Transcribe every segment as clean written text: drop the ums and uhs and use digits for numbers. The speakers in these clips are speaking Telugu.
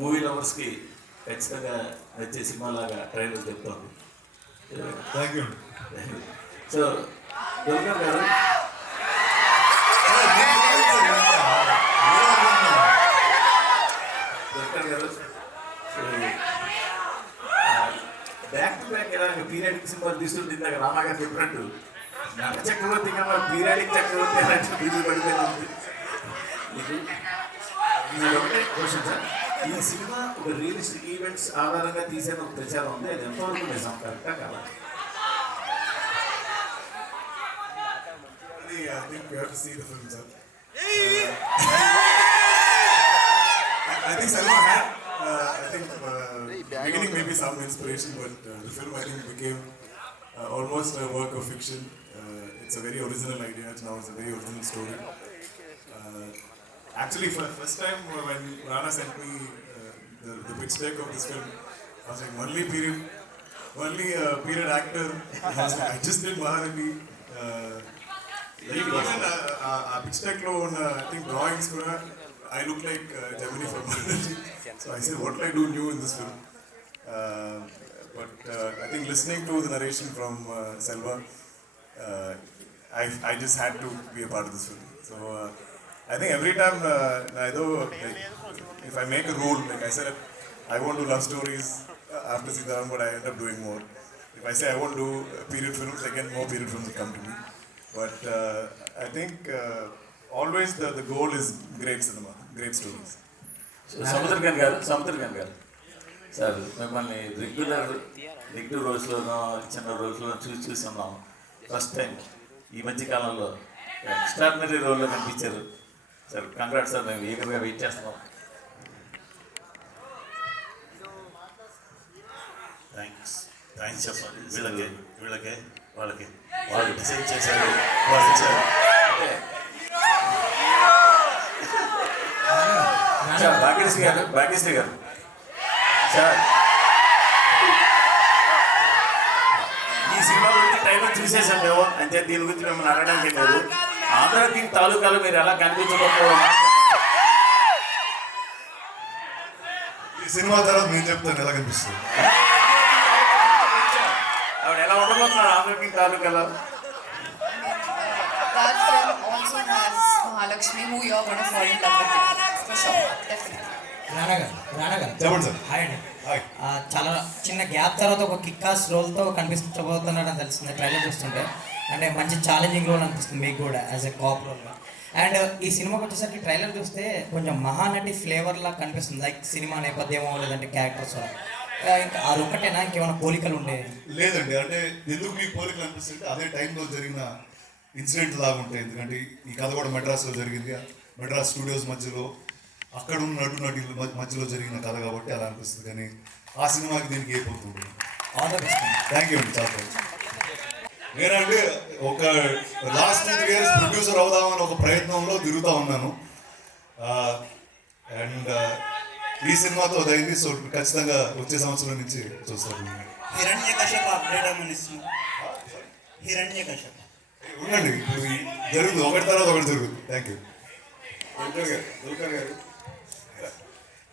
మూవీ లవర్స్కి ఖచ్చితంగా నచ్చే సినిమాలాగా ట్రైలర్ చెప్తాను. Thank you. సో దుర్గం గారు బ్యాక్ టు బ్యాక్ ఎలా పీరియాడిక్ సినిమాలు తీసుకుంటే ఇందాక రామాగారు చెప్పినట్టు నట చక్రవర్తి కన్నా పీరియాడిక్ చక్రవర్తి అలాంటి బీజీ పడిపోయింది మీకు. మీరు ఒకటే క్వశ్చన్ సార్, ఈ సినిమా ఒక రియలిస్టిక్ ఈవెంట్స్ ఆధారంగా తీసే ఒక ప్రచారం ఉంది, అది ఎంతవరకు నిజం కరెక్టా కాదా? I think we have to see the film, sir. I think Salma had, beginning maybe some inspiration, but the film I think became almost a work of fiction. It's a very original idea. Now it's a very original story. Actually, for the first time when Rana sent me the pitch deck of this film, I was like, only period actor. I just did Maharani. ఆ పిచ్ టెక్లో ఉన్న ఐ థింక్ డ్రాయింగ్స్ కూడా I look like Gemini from Maharani. So I said, what will I do new in this film? But I think listening to the narration from Selva, I just had to be a part of this film. So I think every time if I make a rule, like I said, I won't do love stories after Sitaram, but I end up doing more. If I say I won't do period films, again more period films will come to me. But I think always the goal is great cinema, great stories. సముద్రకాంత్ గారు సార్, మిమ్మల్ని రెగ్యులర్ రోజులోనో చిన్న రోజులో చూస్తున్నాం. ఫస్ట్ టైం ఈ మధ్యకాలంలో ఎక్స్ట్రాడినరీ రోల్లో కనిపించారు సార్. కంగ్రాట్స్ సార్, మేము ఈగర్గా వెయిట్ చేస్తున్నాం. థ్యాంక్స్ చెప్పాలి వీళ్ళకి వాళ్ళు డిసైడ్ చేశారు, వాళ్ళు ఇచ్చారు. భాగ్యశ్రీ గారు సార్, ఈ సినిమా గురించి ట్రైలర్ చూసేసాం మేము, అంటే దీని గురించి మిమ్మల్ని అడగడానికి లేదు. ఆంధ్ర కింగ్ తాలూకాలో మీరు ఎలా కనిపించకపోవడం, ఈ సినిమా తర్వాత నేను చెప్తాను ఎలా కనిపిస్తుంది. ఆవిడ ఎలా ఉండబోతున్నారు ఆంధ్ర కింగ్ తాలూకాలో? That film also has Mahalakshmi, who you are going to fall in love with, for sure, definitely. రానా గారు చెప్పండి సార్. హాయ్ అండి. హాయ్. చాలా చిన్న గ్యాప్ తర్వాత ఒక కిక్కాస్ రోల్తో కనిపించబోతున్నాడని తెలుస్తుంది ట్రైలర్ చూస్తుంటే. అంటే మంచి ఛాలెంజింగ్ రోల్ అనిపిస్తుంది మీకు కూడా యాజ్ ఎ కాప్ రోల్గా. అండ్ ఈ సినిమాకి వచ్చేసరికి ట్రైలర్ చూస్తే కొంచెం మహానటి ఫ్లేవర్లా కనిపిస్తుంది, లైక్ సినిమా నేపథ్యమో లేదంటే క్యారెక్టర్స్. ఇంకా అది ఒక్కటేనా, ఇంకేమైనా పోలికలు ఉండేవి? లేదండి, అంటే ఎందుకు మీకు పోలికలు అనిపిస్తుంటే అదే టైంలో జరిగిన ఇన్సిడెంట్ లాగా ఉంటాయి. ఎందుకంటే ఈ కథ కూడా మెడ్రాస్లో జరిగింది, మెడ్రాస్ స్టూడియోస్ మధ్యలో అక్కడ ఉన్న నటుల మధ్యలో జరిగిన కథ కాబట్టి అలా అనిపిస్తుంది. కానీ ఆ సినిమాకి దీనికి ఏ పోతుంది. All the best. Thank you అండి. చాలా నేనంటే ఒక లాస్ట్ 2 years ప్రొడ్యూసర్ అవుదామని ఒక ప్రయత్నంలో తిరుగుతూ ఉన్నాను. అండ్ ఈ సినిమాతో అదైంది. సో ఖచ్చితంగా వచ్చే సంవత్సరం నుంచి చూస్తాను. హిరణ్యకశప అప్డేట్ అమనిస్తున్నాం. హిరణ్యకశప ఉండండి, ఇప్పుడు జరుగుతుంది, ఒకటి తర్వాత ఒకటి జరుగుతుంది. Thank you. దుల్కర్ గారు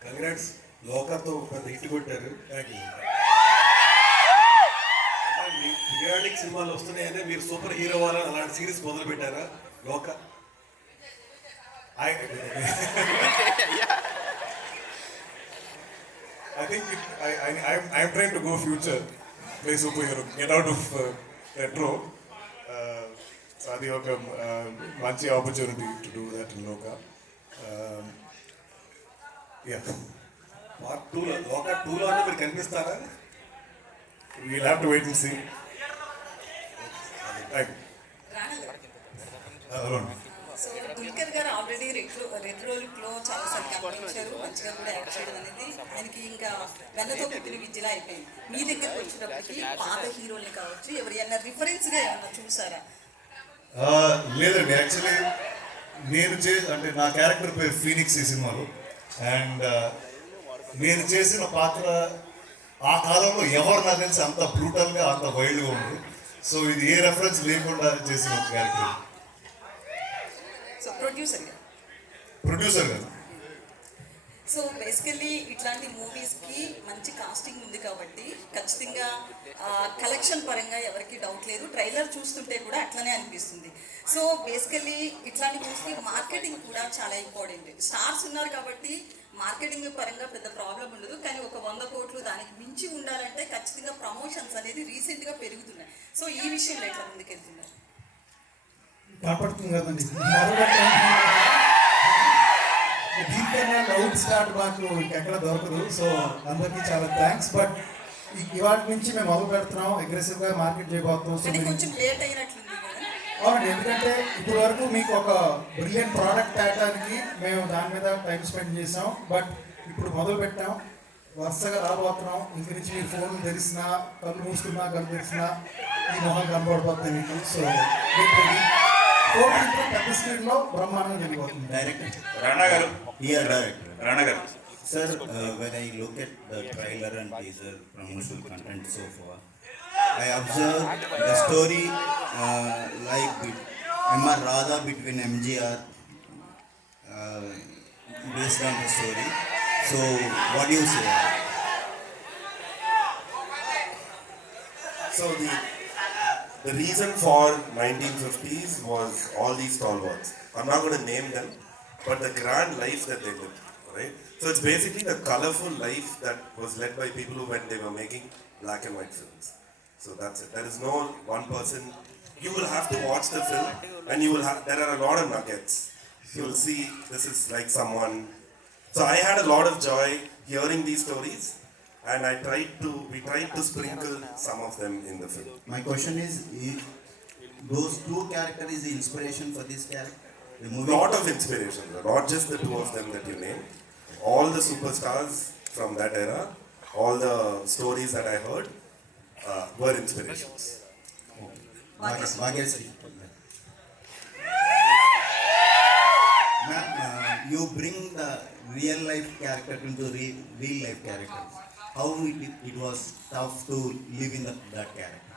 కంగ్రాట్స్, లోకర్తో పెద్ద హిట్ కొట్టారు. Thank you. మీ పీరియాడిక్ సినిమాలు వస్తున్నాయంటే మీరు సూపర్ హీరో వాళ్ళని అలాంటి సిరీస్ మొదలు పెట్టారా? లోక I think I'm trying to go future, play superhero, get out of retro. So అది ఒక మంచి opportunity to do that in లోక. పార్ట్ 2లో లోక 2లో మీరు కనిపిస్తారా? We'll have to wait and see. Thank you. So Dulquer గారు ఆల్రెడీ రెట్రో లుక్లో చాలాసార్లు కనిపించారు, మంచిగా కూడా యాక్ట్ చేయడం అనేది ఆయనకి ఇంకా వెన్నతో పుట్టిన విద్యలా అయిపోయింది. మీ దగ్గరకు వచ్చినప్పటికీ పాత హీరోల్ని కావచ్చు ఎవరైనా రిఫరెన్స్గా ఏమన్నా చూసారా? లేదండి, యాక్చువల్లీ నేను అంటే నా క్యారెక్టర్ పేరు ఫీనిక్స్ ఈ సినిమాలో. అండ్ నేను చేసిన పాత్ర ఆ కాలంలో ఎవరు నాకు తెలిసి అంత బ్రూటల్గా అంత వైల్డ్గా ఉంది. సో ఇది ఏ రెఫరెన్స్ లేకుండా చేసిన ఒక క్యారెక్టర్. సో ప్రొడ్యూసర్ ప్రొడ్యూసర్ గారు సో బేసికల్లీ ఇట్లాంటి మూవీస్కి మంచి కాస్టింగ్ ఉంది కాబట్టి ఖచ్చితంగా కలెక్షన్ పరంగా ఎవరికి డౌట్ లేదు. ట్రైలర్ చూస్తుంటే కూడా అట్లనే అనిపిస్తుంది. సో బేసికల్లీ ఇట్లాంటి మూవీస్కి మార్కెటింగ్ కూడా చాలా ఇంపార్టెంట్. స్టార్స్ ఉన్నారు కాబట్టి మార్కెటింగ్ పరంగా పెద్ద ప్రాబ్లం ఉండదు. కానీ ఒక 100 కోట్లు దానికి మించి ఉండాలంటే ఖచ్చితంగా ప్రమోషన్స్ అనేది రీసెంట్గా పెరుగుతున్నాయి. సో ఈ విషయంలో ఎట్లా ముందుకెళ్తున్నారు? కనపడుతుంది కదండి, దీనికన్నా లౌడ్ స్టార్ట్ మాకు ఇంకెక్కడ దొరకదు. సో అందరికీ చాలా థ్యాంక్స్. బట్ ఇవాళ నుంచి మేము మొదలు పెడుతున్నాం, అగ్రెసివ్గా మార్కెట్ చేయబోతున్నాం. సో కానీ కొంచెం లేట్ అయినట్లుంది కదా. అవునండి, ఎందుకంటే ఇప్పటి వరకు మీకు ఒక బ్రిలియంట్ ప్రోడక్ట్ తేయడానికి మేము దాని మీద టైం స్పెండ్ చేసాం. బట్ ఇప్పుడు మొదలు పెట్టాం, వరుసగా రాబోతున్నాం. ఇంక నుంచి మీరు ఫోన్ తెరిసినా, కళ్ళు మూసుకున్నా, కళ్ళు తెరిసినా ఈ మొహం కనబడిపోతుంది మీకు. సో పెద్ద స్క్రీన్లో బ్రహ్మాండంగా జరిగిపోతుంది. Director. రాణా గారు, Dear director. రాణా గారు, Sir, when I look at the trailer and teaser promotional content so far, I observed the story like M.R. Radha between MGR based on the story. So, what do you say? So the reason for 1950s was all these stalwarts. I'm not going to name them, but the grand life that they lived, right? So it's basically the colorful life that was led by people who, when they were making black and white films. So that's it. There is no one person. You will have to watch the film, and you will have. There are a lot of nuggets. You will see this is like someone. So I had a lot of joy hearing these stories. And we tried to sprinkle some of them in the film. My question is those two characters is the inspiration for this character? The movie? Lot of inspiration, not just the two of them that you named. All the superstars from that era, all the stories that I heard were inspirations. Bhagyasri. Ma'am, you bring the real life character into real life characters. How it was tough to live in that character?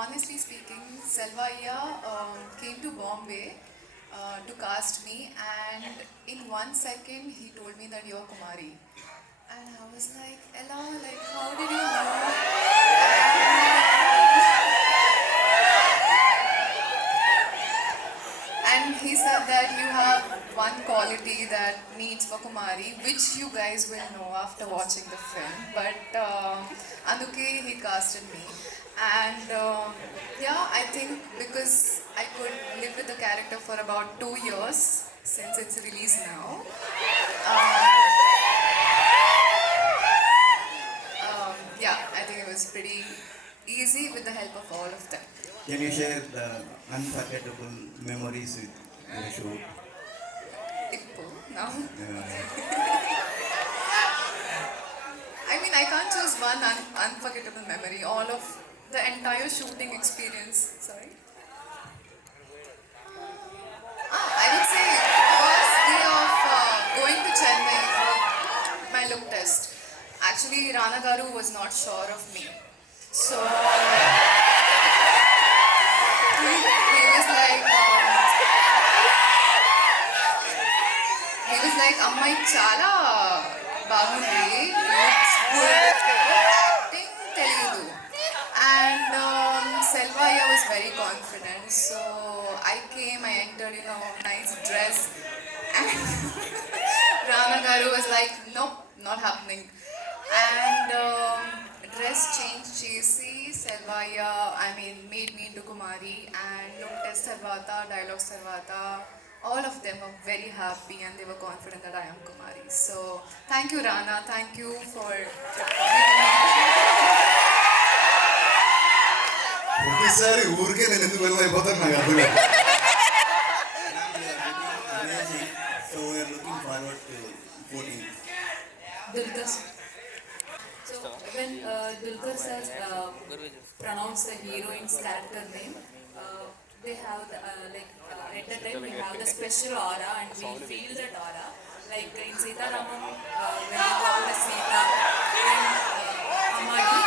Honestly speaking, Selvaiya came to Bombay to cast me, and in 1 second he told me that you're Kumari. And I was like, Ella, like, how did you know? And he said that you have one quality that needs for Kumari, which you guys will know after watching the film. But Anduke, he casted me. And yeah, I think because I could live with the character for about 2 years since it's released now. Yeah, I think it was pretty easy with the help of all of them. Can you share the unforgettable memories with the show? Ippo, now. I mean, I can't choose one unforgettable memory. All of the entire shooting experience. Sorry. I would say first day of going to Chennai for my look test. Actually, Rana Garu was not sure of me. So he was like, Ammai chala bagundi, looks good, acting teliyadu. And Selvaiya was very confident. So I came, I entered, nice dress. And Rana Garu was like, nope, not happening. And dress change chesi, Selvaiya, made me into Kumari, and look test Sarvata, dialogue Sarvata. All of them were very happy and they were confident that I am Kumari. So thank you, Rana. Thank you for giving me. ప్రతిసారి ఊరికే నేను ఎందుకు వెళ్ళైపోతాను నాకు అర్థం కాదు. Amazing. So we are looking forward to 14th. Dulquer. So when Dulquer sir pronounced the heroine's character name, they have the, at the time we have the special aura and we feel that aura. Like in Sita Ramam, when we call the Sita and Amadi,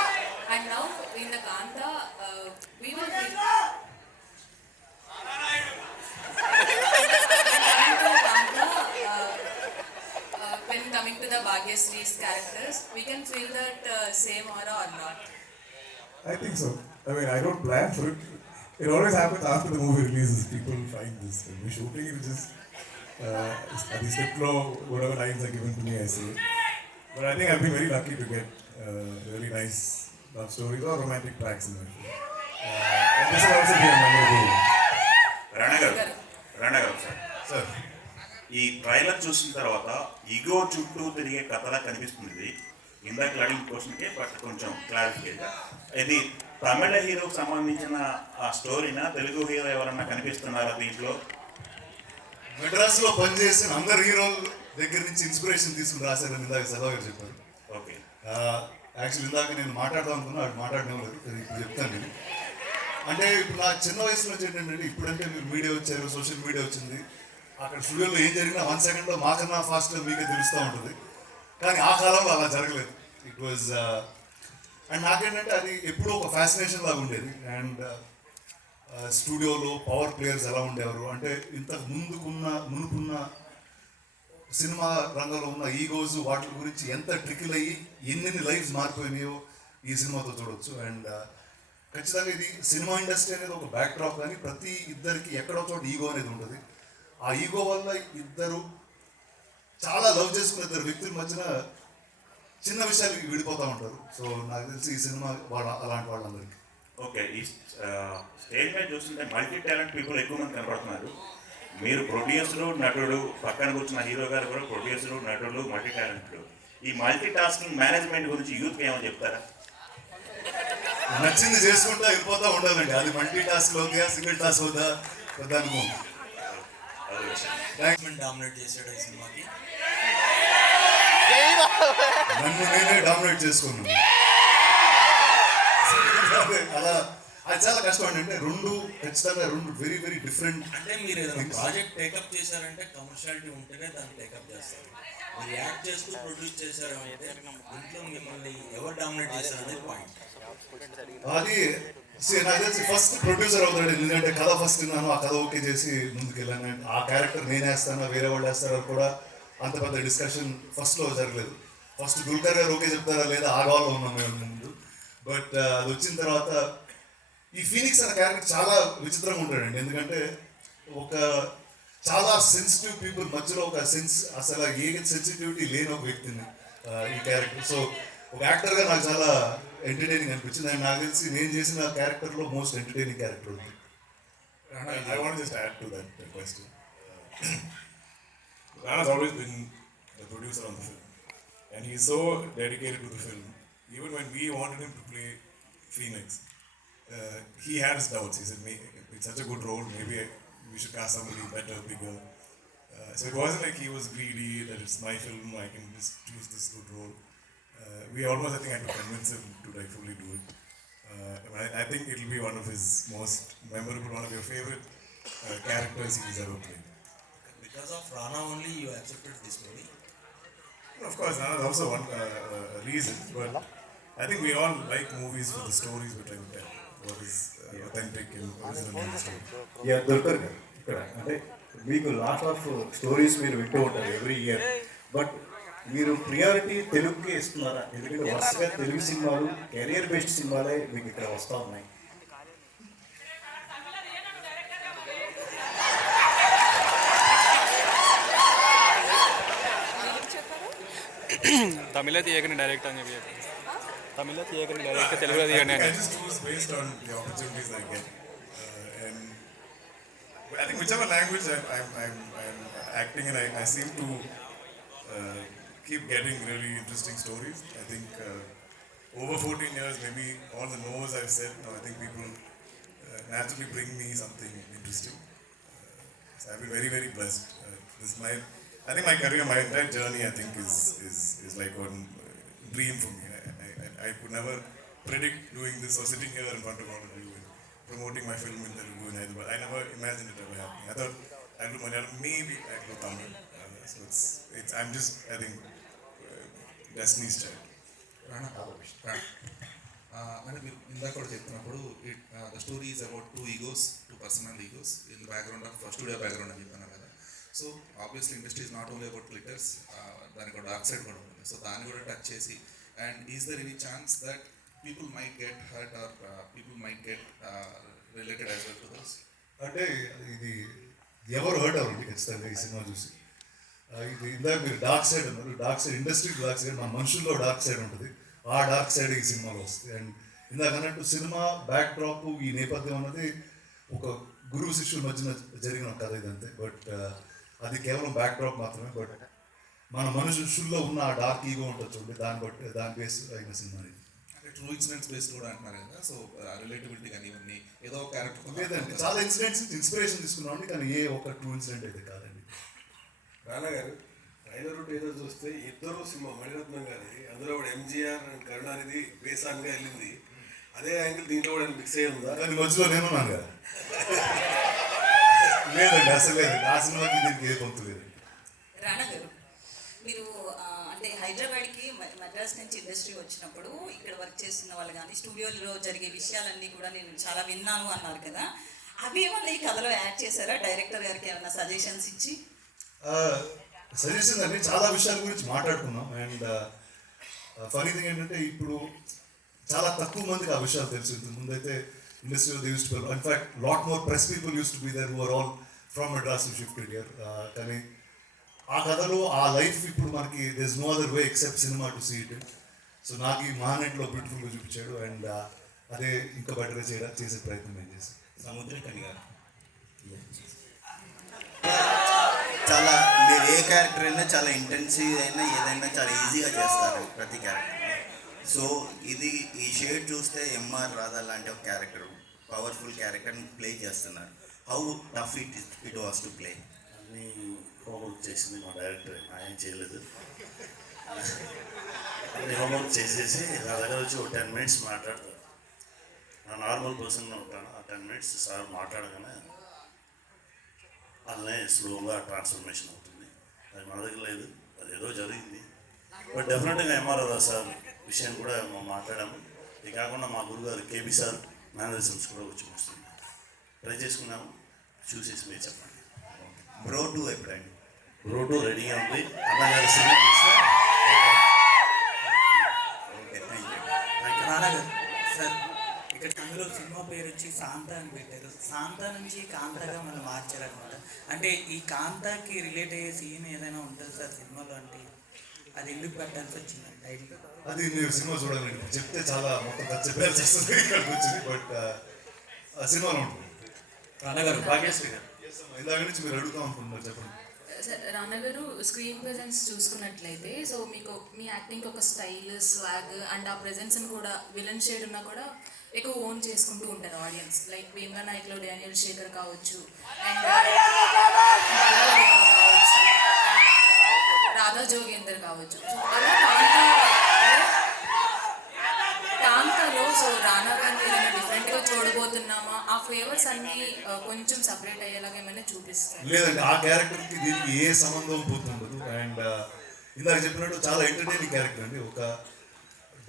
and now in the Kanta, we will feel. Bhagyasree's characters. We can feel that same aura or not. I think so. I mean, I don't plan for it. It always happens after the movie releases. People find this. When we're shooting, it just at the script flow, whatever lines are given to me, I say. But I think I've been very lucky to get really nice love stories or romantic tracks in my film. And this will also be a memorable one. Rana గారు సార్, ఈ ట్రైలర్ చూసిన తర్వాత ఈగో చుట్టూ తిరిగే కథలా కనిపిస్తుంది. ఇందాక అడిగిన క్వశ్చన్కే బట్ కొంచెం క్లారిఫికేషన్. ఇది తమిళ హీరోకి సంబంధించిన ఆ స్టోరీనా, తెలుగు హీరో ఎవరన్నా కనిపిస్తున్నారా దీంట్లో? మెడ్రాస్లో పనిచేసిన అందరు హీరోల దగ్గర నుంచి ఇన్స్పిరేషన్ తీసుకుని రాశారని ఇందాక సెల్వ గారు చెప్పారు. ఓకే, యాక్చువల్లీ ఇందాక నేను మాట్లాడదాం అనుకున్నా, అది మాట్లాడడం ఇప్పుడు చెప్తాను నేను. అంటే ఇప్పుడు నా చిన్న వయసు నుంచి ఏంటంటే, ఇప్పుడంటే మీరు మీడియా వచ్చారు, సోషల్ మీడియా వచ్చింది, అక్కడ స్టూడియోలో ఏం జరిగినా 1 సెకండ్లో మాకన్నా ఫాస్ట్గా మీకే తెలుస్తూ ఉంటుంది. కానీ ఆ కాలంలో అలా జరగలేదు. ఇట్ వాజ్ అండ్ నాకేంటంటే అది ఎప్పుడూ ఒక ఫ్యాసినేషన్ లాగా ఉండేది. అండ్ స్టూడియోలో పవర్ ప్లేయర్స్ ఎలా ఉండేవారు అంటే, ఇంతకు మునుకున్న సినిమా రంగంలో ఉన్న ఈగోస్ వాటి గురించి ఎంత ట్రికిల్ అయ్యి ఎన్ని లైఫ్స్ మారిపోయినాయో ఈ సినిమాతో చూడవచ్చు. అండ్ ఖచ్చితంగా ఇది సినిమా ఇండస్ట్రీ అనేది ఒక బ్యాక్ డ్రాప్, కానీ ప్రతి ఇద్దరికి ఎక్కడో చోట ఈగో అనేది ఉంటుంది. ఆ ఈగో వల్ల ఇద్దరు చాలా లవ్ చేసుకున్న ఇద్దరు వ్యక్తుల మధ్యన చిన్న విషయాలకి విడిపోతూ ఉంటారు. సో నాకు తెలిసి ఈ సినిమా అలాంటి వాళ్ళందరికీ. ఓకే, ఈ స్టేజ్ మీద చూస్తుంటే మల్టీ టాలెంట్ పీపుల్ ఎక్కువ మంది కనపడుతున్నారు. మీరు ప్రొడ్యూసరు, నటుడు, పక్కన కూర్చున్న హీరో గారు కూడా ప్రొడ్యూసరు, నటుడు, మల్టీ టాలెంట్లు. ఈ మల్టీ టాస్కింగ్ మేనేజ్మెంట్ గురించి యూత్కి ఏమని చెప్తారా? నచ్చింది చేసుకుంటా వెళ్ళిపోతూ ఉండాలండి. అది మల్టీ టాస్క్ అవుతుందా, సింగిల్ టాస్క్ అవుతుందా దానికి డామినేట్ చేశాడు ఈ సినిమాకి. నన్ను నేనే డామినేట్ చేసుకున్నాను. అలా అది చాలా కష్టం అండి. అంటే ఖచ్చితంగా రెండు వెరీ వెరీ డిఫరెంట్. అంటే మీరు ఏదైనా ప్రాజెక్ట్ టేకప్ చేశారంటే కమర్షియాలిటీ ఉంటేనే దాన్ని టేకప్ చేస్తారు. మీరు యాక్ట్ చేస్తూ ప్రొడ్యూస్ చేశారు అంటే ఇంట్లో మిమ్మల్ని ఎవరు డామినేట్ చేశారు అనేది పాయింట్. అది నాకు తెలిసి ఫస్ట్ ప్రొడ్యూసర్ అవుతాడు. ఎందుకంటే కథ ఫస్ట్ విన్నాను, ఆ కథ ఓకే చేసి ముందుకు వెళ్ళాను. ఆ క్యారెక్టర్ నేను వేస్తానా వేరే వాళ్ళు వేస్తారా కూడా అంత పెద్ద డిస్కషన్ ఫస్ట్లో జరగలేదు. ఫస్ట్ దుల్కర్ గారు ఓకే చెప్తారా లేదా ఆగవాలో ఉన్నాం మేము ముందు. బట్ అది వచ్చిన తర్వాత ఈ ఫీనిక్స్ అనే క్యారెక్టర్ చాలా విచిత్రంగా ఉంటాడండి. ఎందుకంటే ఒక చాలా సెన్సిటివ్ పీపుల్ మధ్యలో ఒక అసలు ఏ సెన్సిటివిటీ లేని ఒక వ్యక్తిని ఈ క్యారెక్టర్. సో ఒక యాక్టర్గా నాకు చాలా ఎంటర్టైనింగ్ అనిపించింది. అండ్ నాకు తెలిసి నేను చేసిన క్యారెక్టర్లో మోస్ట్ ఎంటర్టైనింగ్ క్యారెక్టర్ ఉంది. I want to just add to that question. Rana's always been the producer on the film, and he's so dedicated to the film. Even when we wanted him to play Phoenix, he had his doubts. He said, "It's such a good role. Maybe we should cast somebody better, bigger." So it wasn't like he was greedy that it's my film. I can just choose this good role. We almost, I think, had to convince him to fully do it. I think it'll be one of his most memorable, one of your favorite characters he's ever played. Because of Rana only you accepted this movie? Of course, Rana is also one reason, but I think we all like movies for the stories we're trying to tell. What is authentic and original in the story. Yeah, దొరకరు ఇక్కడ అంటే మీకు లాట్ ఆఫ్ స్టోరీస్ మీరు వింటూ ఉంటారు ఎవ్రీ ఇయర్. బట్ మీరు ప్రియారిటీ తెలుగుకి ఇస్తున్నారా? ఎందుకంటే వరుసగా తెలుగు సినిమాలు కెరియర్ బేస్డ్ సినిమాలే మీకు ఇక్కడ వస్తూ ఉన్నాయి. తమిళ తీయకని డైరెక్ట్ అని చెప్పి తమిళ తీయకని డైరెక్ట్ తెలుగులో తీయండి అని. I just choose based on the opportunities I get, and I think whichever language I'm acting in, I seem to keep getting really interesting stories. I think over 14 years, maybe all the no's I've said, I think people naturally bring me something interesting. So I've been very, very blessed. I think my career, my entire journey, I think is like one dream for me. I could never predict doing this or sitting here in front of all of you and promoting my film in Telugu and Hyderabad. I never imagined it ever happening. I thought I'll do Malayalam, maybe I'll do Tamil. So I'm just, I think, destiny's child. అంటే మీరు ఇందాక కూడా చెప్తున్నప్పుడు the story is about too personal egos in the background of studio background అని చెప్పాను కదా. So obviously industry is not only about glitters, దానికి ఒక డార్క్ సైడ్ కూడా ఉంటుంది. సో దాన్ని కూడా టచ్ చేసి, and is there any chance that people might get hurt or people might get related as well to this? అంటే ఇది ఎవరు హర్ట్ అవ్వండి ఖచ్చితంగా ఈ సినిమా చూసి. ఇది ఇందాక మీరు డార్క్ సైడ్ అన్నారు, dark side industry dark side, మన మనుషుల్లో డార్క్ సైడ్ ఉంటుంది. ఆ డార్క్ సైడ్ ఈ సినిమాలో వస్తుంది. అండ్ ఇందాక అన్నట్టు సినిమా బ్యాక్ డ్రాప్ ఈ నేపథ్యం అన్నది ఒక గురువు శిష్యుల మధ్యన జరిగిన కథ ఇదంతే. బట్ అది కేవలం బ్యాక్ డ్రాప్ మాత్రమే. బట్ మన మనుషుల్లో ఉన్న ఆ డార్క్ ఈగో ఉంటుంది చూడండి, దాని బేస్ అయిన సినిమా ఇది. ట్రూ ఇన్సిడెంట్స్ బేస్డ్ కూడా అంటున్నారు కదా, సో రిలేటివిటీ కానీ ఇవన్నీ ఏదో ఒక క్యారెక్టర్ లేదండి, చాలా ఇన్సిడెంట్స్ ఇన్స్పిరేషన్ తీసుకున్నామండి, కానీ ఏ ఒక్క ట్రూ ఇన్సిడెంట్ అయితే కాదండి. రానా గారు ట్రైలర్ టైలర్ చూస్తే ఇద్దరు సినిమా మణిరత్నం గారి అందులో కూడా ఎంజీఆర్ అండ్ కరుణానిధి బేసాన్గా వెళ్ళింది. అదే యాంగిల్ దీంట్లో కూడా మిక్స్ అయ్యి ఉందా? కానీ మధ్యలో నేనున్నాను కదా. లేదండి, అసలు లేదండి, ఆ సినిమాకి దీనికి ఏ పొంతు లేదు. రానా గారు, మీరు అంటే హైదరాబాద్కి మద్రాస్ నుంచి ఇండస్ట్రీ వచ్చినప్పుడు ఇక్కడ వర్క్ చేస్తున్న వాళ్ళు కానీ స్టూడియోలో జరిగే విషయాలన్నీ కూడా నేను చాలా విన్నాను అన్నారు కదా, అవి ఏమన్నా ఈ కథలో యాడ్ చేశారా? డైరెక్టర్ గారికి ఏమైనా సజెషన్స్ ఇచ్చి? సజెషన్ అండి, చాలా విషయాల గురించి మాట్లాడుకున్నాం. అండ్ ఫనీ థింగ్ ఏంటంటే ఇప్పుడు చాలా తక్కువ మందికి ఆ విషయాలు తెలుసు. ముందైతే ఇండస్ట్రీలో they use to in fact lot more press people use to be there who are all from Madras shifted here. కానీ ఆ కథలో ఆ లైఫ్ ఇప్పుడు మనకి there is no other way except cinema to see it. So నాకు ఈ మానెట్లో బ్యూటిఫుల్గా చూపించాడు. అండ్ అదే ఇంకా బెటర్గా చేసే ప్రయత్నం నేను చేశాను. సముద్రకని గారు చాలా, మీరు ఏ క్యారెక్టర్ అయినా చాలా ఇంటెన్సివ్ అయినా ఏదైనా చాలా ఈజీగా చేస్తారు ప్రతి క్యారెక్టర్. సో ఇది ఈ షేడ్ చూస్తే ఎంఆర్ రాధా లాంటి ఒక క్యారెక్టర్, పవర్ఫుల్ క్యారెక్టర్ని ప్లే చేస్తున్నారు. How tough it was to play? అన్నీ హోంవర్క్ చేసింది మా డైరెక్టర్, ఆయన చేయలేదు. అన్ని హోంవర్క్ చేసేసి నా దగ్గర వచ్చి ఒక 10 minutes మాట్లాడతారు. నా నార్మల్ పర్సన్గా ఉంటాను. ఆ 10 minutes సార్ మాట్లాడగానే అలానే స్లోగా ట్రాన్స్ఫర్మేషన్ అవుతుంది. అది మన దగ్గర లేదు, అది ఏదో జరిగింది. బట్ డెఫినెట్గా ఎంఆర్ఆర్ సార్ విషయం కూడా మనం మాట్లాడాము. ఇది కాకుండా మా గురుగారు కేబీ సార్ మేనరిజమ్స్ కూడా వచ్చి వస్తుంది. ట్రై చేసుకున్నాము, చూసేసి మీరు చెప్పండి. బ్రో 2 ఎప్పుడండి? బ్రో 2 రెడీగా ఉంది. అన్నగారు సినిమా ఓకే, థ్యాంక్ యూ. రానా గారు సార్, ఇక్కడ అందులో సినిమా పేరు వచ్చి శాంత అని పెట్టారు. శాంత నుంచి కాంతగా మనం మార్చారనమాట. అంటే ఈ కాంతకి రిలేట్ అయ్యే సీన్ ఏదైనా ఉంటుంది సార్ సినిమాలో? అంటే అది ఎందుకు పెట్టాల్సి వచ్చింది టైటిల్? అది మీరు సినిమా చూడాలండి, చెప్తే చాలా మొత్తం చెప్పాల్సి వస్తుంది ఇక్కడికి వచ్చింది. బట్ ఆ సినిమాలో ఉంటుంది. రానా గారు, భాగ్యశ్రీ గారు ఇందాక నుంచి మీరు అడుగుతాం అనుకుంటున్నారు, చెప్పండి. సార్, రానా గారు స్క్రీన్ ప్రెజెన్స్ చూసుకున్నట్లయితే, సో మీకు మీ యాక్టింగ్ ఒక స్టైల్, స్వాగ్ అండ్ ఆ ప్రెజెన్స్ని కూడా విలన్ షేడ్ ఉన్నా కూడా ఎక్కువ ఓన్ చేసుకుంటూ ఉంటారు ఆడియన్స్. లైక్ భీమ్లా నాయక్లో డానియల్ శేఖర్ కావచ్చు, అండ్ కావచ్చు, రాధా జోగేందర్ కావచ్చు. సో అలా కాంతలో సో రానా గారిని ఏదైనా డిఫరెంట్గా చూడబోతున్నామా? ఆ ఫ్లేవర్స్ అన్నీ కొంచెం సపరేట్ అయ్యేలాగా ఏమైనా చూపిస్తారు? లేదండి, ఆ క్యారెక్టర్కి దీనికి ఏ సంబంధం పోతుండదు. అండ్ ఇందాక చెప్పినట్టు చాలా ఎంటర్టైనింగ్ క్యారెక్టర్ అండి. ఒక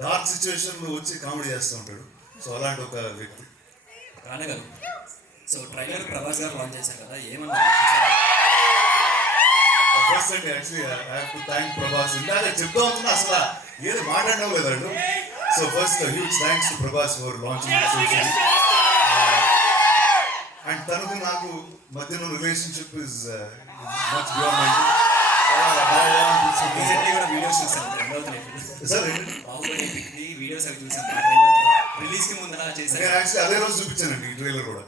డార్క్ సిచ్యువేషన్లో వచ్చి కామెడీ చేస్తూ ఉంటాడు. సో అలాంటి ఒక వ్యక్తి. రానా గారు, సో ట్రైలర్ ప్రభాస్ గారు లాంచ్ చేశారు కదా, ఏమన్నా ఫస్ట్ అండి actually I have to thank Prabhas. ఇందాక చెప్తా ఉంటున్నా అసలు ఏది మాట్లాడడం లేదండి. So first huge thanks to Prabhas for launching and తనకు నాకు మధ్యలో relationship is much beyond my videos చూసాను సార్. వీడియోస్ అవి చూసాను రిలీజ్కి ముందర చేశాను. నేను యాక్చువల్లీ అదే రోజు చూపించానండి ఈ ట్రైలర్ కూడా.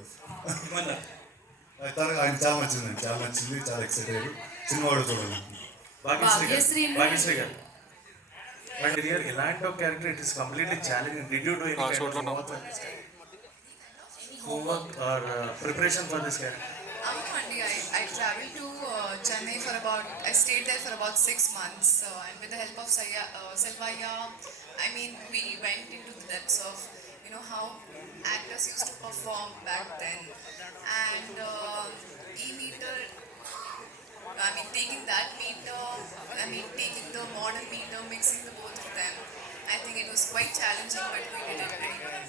తనకు ఆయన చాలా నచ్చిందండి, చాలా నచ్చింది, చాలా ఎక్సైట్ అయ్యారు. సినిమా కూడా చూడాలి. భాగ్యశ్రీ గారు And here, Elanto character, it is completely challenging. Did you do any kind of homework for this character? Homework or preparation for this character? I traveled to Chennai for about, I stayed there for about 6 months, and with the help of Selvaya, I mean, we went into the depths of, you know, how actors used to perform back then. And E-meter, I mean, taking that meter, I mean, taking the modern meter, mixing the both of them, I think it was quite challenging, but we did it very well.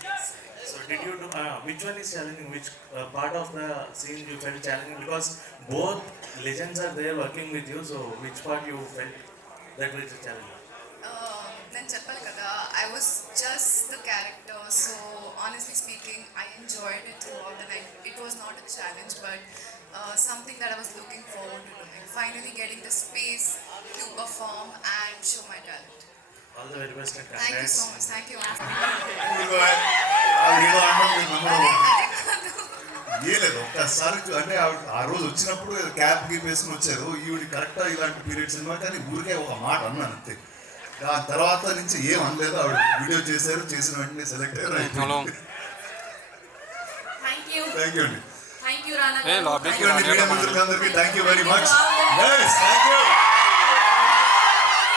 So So did you do, which one is challenging? Which part of the scene you felt challenging? Because both legends are there working with you. So which part you felt that was challenging? నేను చెప్పాలి కదా I was just the character so honestly speaking I enjoyed it through out and it was not a challenge but something that I was looking forward to doing finally getting the space to perform and show my talent All the very best and thank you congrats. So much thank you లేదు ఒక్కసారి అంటే ఆ రోజు వచ్చినప్పుడు క్యాప్ గీప్ వేసుకుని వచ్చారు ఈవిడ కరెక్టా ఇలాంటి పీరియడ్ సినిమా కానీ ఊరికే ఒక మాట అన్నాను అంతే ఆ తర్వాత నుంచి ఏం అనలేదు ఆవిడ వీడియో చేశారు చేసిన వెంటనే సెలెక్ట్ అయ్యారు థ్యాంక్ యూ థ్యాంక్ యూ అండి thank you Rana thank you అండి మీడియా మిత్రులందరికీ thank you very much thank you